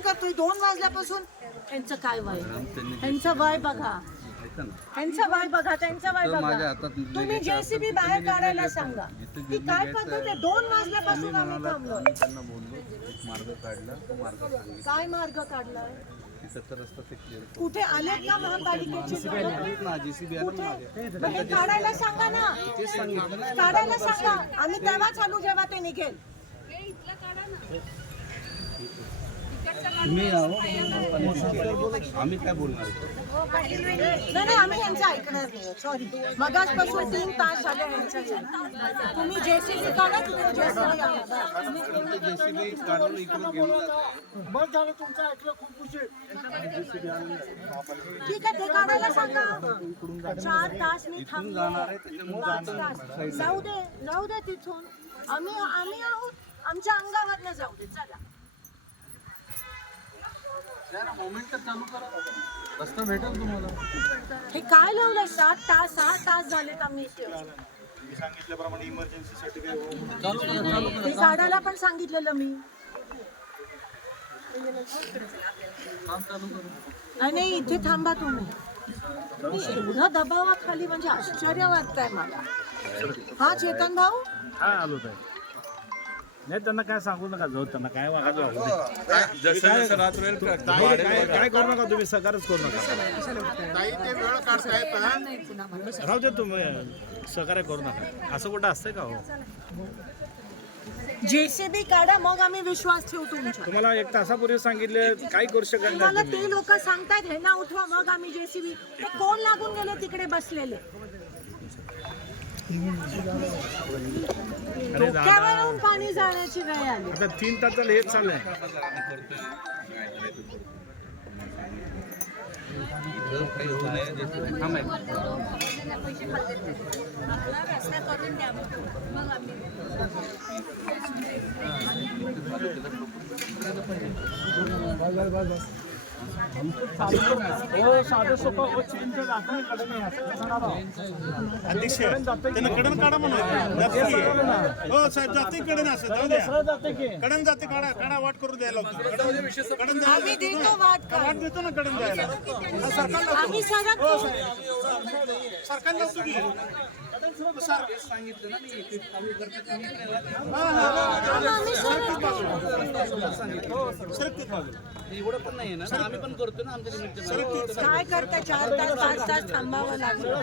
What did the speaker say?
करतोय 2 वाजल्यापासून. यांचं काय वय, यांचं वय बघा, यांचं वय बघा, त्यांचं वय बघा. तुम्ही जेसीबी बाहेर काढायला सांगा. ती काय पद्धत आहे? 2 वाजल्यापासून आम्ही थांबलो. काय मार्ग काढलाय? कुठे आलेत का महापालिकेची? कुठे काढायला सांगा ना, काढायला सांगा. आम्ही तेव्हा चालू जेव्हा ते निघेल. आम्ही काय बोलणार नाही, आम्ही यांचं ऐकणार नाही. सॉरी, मगाचपासून 3 तास झाले यांचं. तुम्ही जेसीबी काढा, तुम्ही जेसीबी बस झालं तुमचं ऐकलं खूप उशीर. ठीक आहे, ते काढायला सांगा. 4 तास मी थांबलो, 5 तास. जाऊ दे तिथून. आम्ही आहोत, आमच्या अंगावरनं जाऊ दे. चला रस्ता भेटेल तुम्हाला. हे काय लावलंय? 6 तास झालेत आम्ही सांगितल्याप्रमाणे इमर्जन्सीसाठी ते काढायला पण सांगितलेलं मी. नाही, इथे थांबा तुम्ही. एवढं दबावाखाली म्हणजे आश्चर्य वाटतंय मला. हा चेतन भाऊ, हा आलो ताई. नाही त्यांना काय सांगू नका, जाऊ त्यांना काय वागायचं वागू दे. काय करू नका तुम्ही, सकारच करू नका. राहू दे तुम्ही, सहकार्य करू नका. असं कुठं असतंय का? हो, जेसीबी काढा, मग आम्ही विश्वास ठेवू तुमच्या. तुम्हाला 1 तासापूर्वी सांगितले, काय करू शकत मला नाही. ते लोक सांगतायत हे ना उठवा, मग आम्ही जेसीबी. ते कोण लागून गेले तिकडे बसलेले? डोक्यावरून पाणी जाण्याची वेळ आली. आता 3 तास झाले हेच चाललंय. अध्यक्ष त्यांना कडन काढा म्हणा. हो साहेब, जाते कडन असं जाऊ द्या. कडन जाते, काढा काढा, वाट करून द्यायला कडन आम्ही देतो वाट वाट देतो ना कडन जायला. सरकार आम्ही सरकतो. सरकार लावतो की एवढं पण नाही ना, आम्ही पण करतो ना आमच्या. काय करता? 4 तास 5 तास थांबावं लागलं.